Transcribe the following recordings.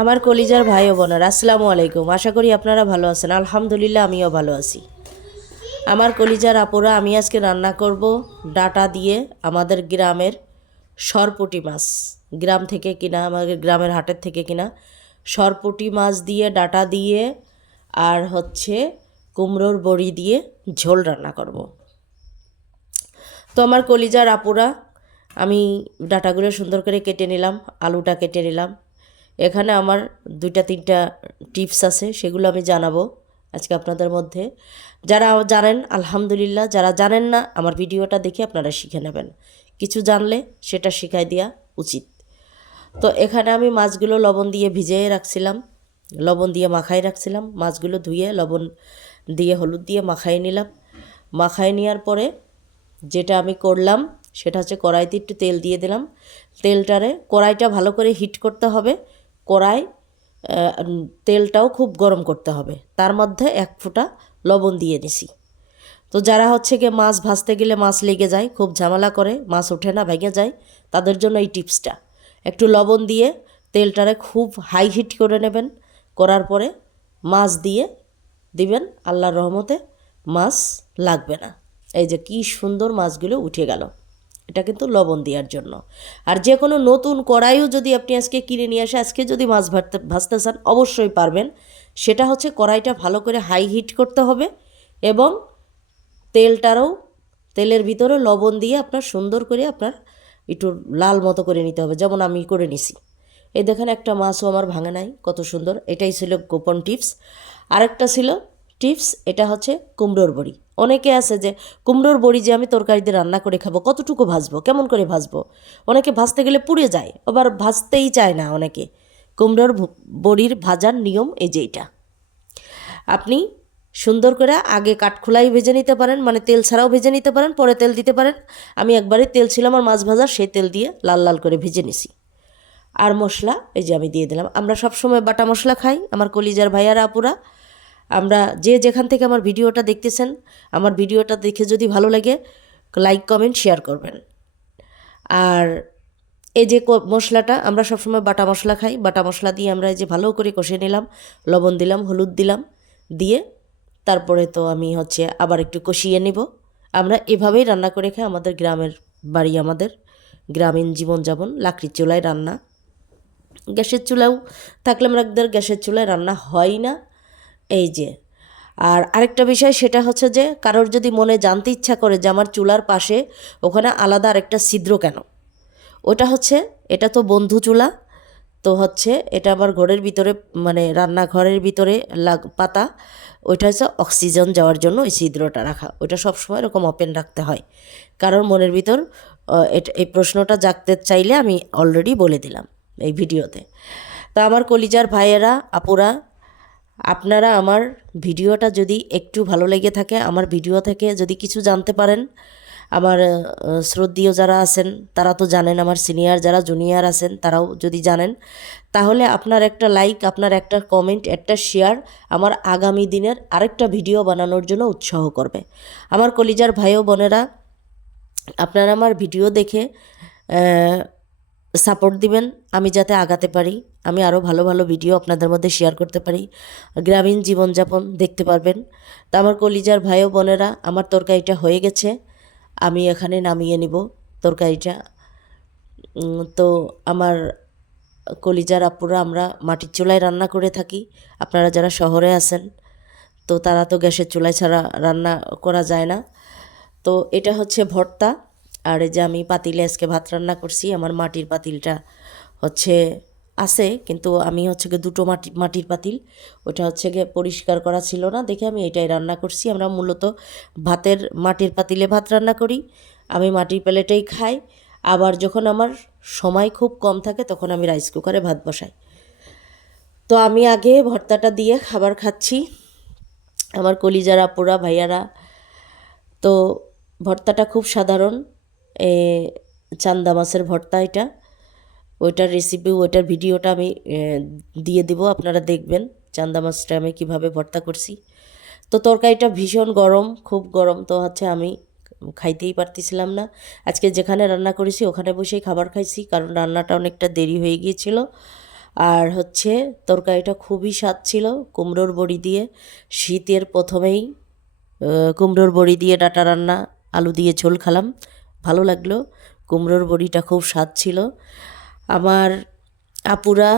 আমার কলিজার ভাই ও বোনেরা আসসালামু আলাইকুম। আশা করি আপনারা ভালো আছেন। আলহামদুলিল্লাহ আমিও ভালো আছি। আমার কলিজার আপুরা, আমি আজকে রান্না করব ডাটা দিয়ে আমাদের গ্রামের সরপুঁটি মাছ। গ্রাম থেকে কিনা, আমাদের গ্রামের হাটের থেকে কিনা সরপুঁটি মাছ দিয়ে ডাটা দিয়ে আর কুমড়োর বড়ি দিয়ে ঝোল রান্না করব। তো আমার কলিজার আপুরা, আমি ডাটাগুলো সুন্দর করে কেটে নিলাম, আলুটা কেটে নিলাম। এখানে আমার দুইটা তিনটা টিপস আছে, সেগুলো আমি জানাবো আজকে আপনাদের মধ্যে। যারা জানেন আলহামদুলিল্লাহ, যারা জানেন না আমার ভিডিওটা দেখে আপনারা শিখে নেবেন। কিছু জানলে সেটা শিখাই দেওয়া উচিত। তো এখানে আমি মাছগুলো লবণ দিয়ে ভিজিয়ে রাখছিলাম, লবণ দিয়ে মাখাই রাখছিলাম। মাছগুলো ধুয়ে লবণ দিয়ে হলুদ দিয়ে মাখাই নিলাম। মাখাই নেওয়ার পরে যেটা আমি করলাম সেটা হচ্ছে কড়াইতে একটু তেল দিয়ে দিলাম। কড়াইটা ভালো করে হিট করতে হবে। কড়াই তেলটাও খুব গরম করতে হবে। তার মধ্যে এক ফোঁটা লবণ দিয়ে নিছি। তো যারা গিয়ে মাছ ভাজতে গেলে মাছ লেগে যায়, খুব ঝামেলা করে, মাছ ওঠে না, ভেঙে যায়, তাদের জন্য এই টিপসটা। একটু লবণ দিয়ে তেলটারে খুব হাই হিট করে নেবেন। করার পরে মাছ দিয়ে দিবেন। আল্লাহর রহমতে মাছ লাগবে না। এই যে কি সুন্দর মাছগুলো উঠে গেল। এটা কিন্তু লবণ দেওয়ার জন্য। আর যে কোনো নতুন কড়াইও যদি আপনি আজকে কিনে নিয়ে আসে, আজকে যদি মাছ ভাজতে চান অবশ্যই পারবেন। সেটা হচ্ছে কড়াইটা ভালো করে হাই হিট করতে হবে এবং তেলের ভিতরে লবণ দিয়ে আপনার সুন্দর করে আপনার একটু লাল মতো করে নিতে হবে, যেমন আমি করে নিছি। এই দেখেন একটা মাছও আমার ভাঙে নাই, কত সুন্দর। এটাই ছিল গোপন টিপস। আরেকটা ছিল টিপস, এটা হচ্ছে কুমড়োর বড়ি। অনেকে আছে যে কুমড়োর বড়ি যে আমি তরকারিতে রান্না করে খাবো, কতটুকু ভাজবো, কেমন করে ভাজবো। অনেকে ভাজতে গেলে পুড়ে যায়, আবার ভাজতেই চায় না অনেকে। কুমড়োর বড়ির ভাজার নিয়ম এই যে এইটা। আপনি সুন্দর করে আগে কাঠখোলাই ভেজে নিতে পারেন, মানে তেল ছাড়াও ভেজে নিতে পারেন, পরে তেল দিতে পারেন। আমি একবারে তেল ছিল আমার মাছ ভাজার, সেই তেল দিয়ে লাল লাল করে ভেজে নিছি। আর মশলা এই যে আমি দিয়ে দিলাম। আমরা সব সময় বাটা মশলা খাই আমার কলিজার ভাইয়ারা আপুরা। আমরা যে যেখান থেকে আমার ভিডিওটা দেখতেছেন, আমার ভিডিওটা দেখে যদি ভালো লাগে লাইক কমেন্ট শেয়ার করবেন। আর এই যে মশলাটা আমরা সবসময় বাটা মশলা খাই, বাটা মশলা দিয়ে আমরা এই যে ভালো করে কষে নিলাম, লবণ দিলাম, হলুদ দিলাম, দিয়ে তারপরে তো আমি আবার একটু কষিয়ে নিব। আমরা এভাবেই রান্না করে খাই। আমাদের গ্রামের বাড়ি, আমাদের গ্রামীণ জীবনযাপন, লাকড়ির চুলায় রান্না। গ্যাসের চুলাও থাকলে আমাদের গ্যাসের চুলায় রান্না হয় না। এই যে আর আরেকটা বিষয়, সেটা হচ্ছে যে কারোর যদি মনে জানতে ইচ্ছা করে যে আমার চুলার পাশে ওখানে আলাদা আরেকটা ছিদ্র কেন, এটা তো বন্ধু চুলা। তো এটা আমার ঘরের ভিতরে, মানে রান্নাঘরের ভিতরে পাতা। ওইটা হচ্ছে অক্সিজেন যাওয়ার জন্য ওই ছিদ্রটা রাখা। ওইটা সবসময় এরকম ওপেন রাখতে হয়। কারণ মনের ভিতর এই প্রশ্নটা জাগতে চাইলে আমি অলরেডি বলে দিলাম এই ভিডিওতে। তা আমার কলিজার ভাইয়েরা আপুরা, আপনারা আমার ভিডিওটা যদি একটু ভালো লেগে থাকে, আমার ভিডিও থেকে যদি কিছু জানতে পারেন, আমার শ্রদ্ধেয় যারা আছেন তারা তো জানেন, আমার সিনিয়র যারা জুনিয়র আছেন তারাও যদি জানেন, তাহলে আপনার একটা লাইক, আপনার একটা কমেন্ট, একটা শেয়ার আমার আগামী দিনের আরেকটা ভিডিও বানানোর জন্য উৎসাহ করবে। আমার কলিজার ভাই ও বোনেরা, আপনারা আমার ভিডিও দেখে সাপোর্ট দিবেন, আমি যাতে আগাতে পারি, আমি আরও ভালো ভালো ভিডিও আপনাদের মধ্যে শেয়ার করতে পারি, গ্রামীণ জীবনযাপন দেখতে পারবেন। তা আমার কলিজার ভাই ও বোনেরা, আমার তরকারিটা হয়ে গেছে, আমি এখানে নামিয়ে নিব তরকারিটা। তো আমার কলিজার আপুরা, আমরা মাটির চুলায় রান্না করে থাকি। আপনারা যারা শহরে আছেন, তো তারা তো গ্যাসের চুলায় ছাড়া রান্না করা যায় না। তো এটা হচ্ছে ভর্তা। আর এই যে আমি পাতিলে আজকে ভাত রান্না করছি। আমার মাটির পাতিলটা আছে, কিন্তু আমি গিয়ে দুটো মাটির পাতিল, ওটা গিয়ে পরিষ্কার করা ছিল না দেখে আমি এটাই রান্না করছি। আমরা মূলত মাটির পাতিলে ভাত রান্না করি, আমি মাটির প্লেটেই খাই। আবার যখন আমার সময় খুব কম থাকে তখন আমি রাইস কুকারে ভাত বসাই। তো আমি আগে ভর্তাটা দিয়ে খাবার খাচ্ছি, আমার কলিজার আপুরা ভাইয়ারা। তো ভর্তাটা খুব সাধারণ, চান্দা মাছের ভর্তা এটা। ওইটার রেসিপি, ওইটার ভিডিওটা আমি দিয়ে দেব, আপনারা দেখবেন চান্দা মাছটা আমি কীভাবে ভর্তা করছি। তো তরকারিটা ভীষণ গরম, খুব গরম। তো আমি খাইতেই পারতেছিলাম না। আজকে যেখানে রান্না করেছি ওখানে বসেই খাবার খাইছি, কারণ রান্নাটা অনেকটা দেরি হয়ে গিয়েছিল। আর হচ্ছে তরকারিটা খুবই স্বাদ ছিল কুমড়োর বড়ি দিয়ে। শীতের প্রথমেই কুমড়োর বড়ি দিয়ে ডাঁটা রান্না, আলু দিয়ে ঝোল খেলাম, ভালো লাগলো। কুমড়োর বড়িটা খুব স্বাদ ছিল। আমার আপুরা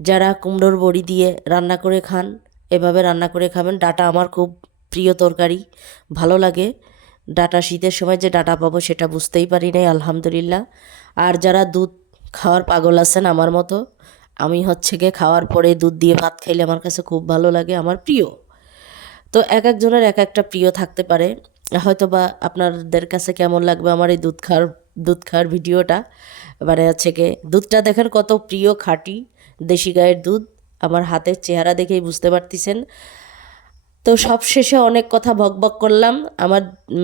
যারা কুমড়োর বড়ি দিয়ে রান্না করে খান, এভাবে রান্না করে খাবেন। ডাঁটা আমার খুব প্রিয় তরকারি, ভালো লাগে। ডাঁটা শীতের সময় যে ডাঁটা পাবো সেটা বুঝতেই পারি নাই, আলহামদুলিল্লাহ। আর যারা দুধ খাওয়ার পাগল আছেন আমার মতো, আমি হচ্ছে গিয়ে খাওয়ার পরে দুধ দিয়ে ভাত খাইলে আমার কাছে খুব ভালো লাগে, আমার প্রিয়। তো এক একজনের এক একটা প্রিয় থাকতে পারে। হয়তো বা আপনাদের কাছে কেমন লাগবে আমার এই দুধ খাওয়ার ভিডিওটা। মানে হচ্ছে গিয়ে দুধটা দেখেন কত প্রিয়, খাঁটি দেশি গায়ের দুধ। আমার হাতের চেহারা দেখেই বুঝতে পারতেছেন। তো সবশেষে অনেক কথা বকবক করলাম। আমার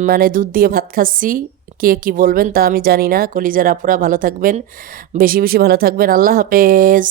মানে দুধ দিয়ে ভাত খাচ্ছি, কে কি বলবেন তা আমি জানি না। কলিজার আপুরা ভালো থাকবেন, বেশি বেশি ভালো থাকবেন। আল্লাহ হাফেজ।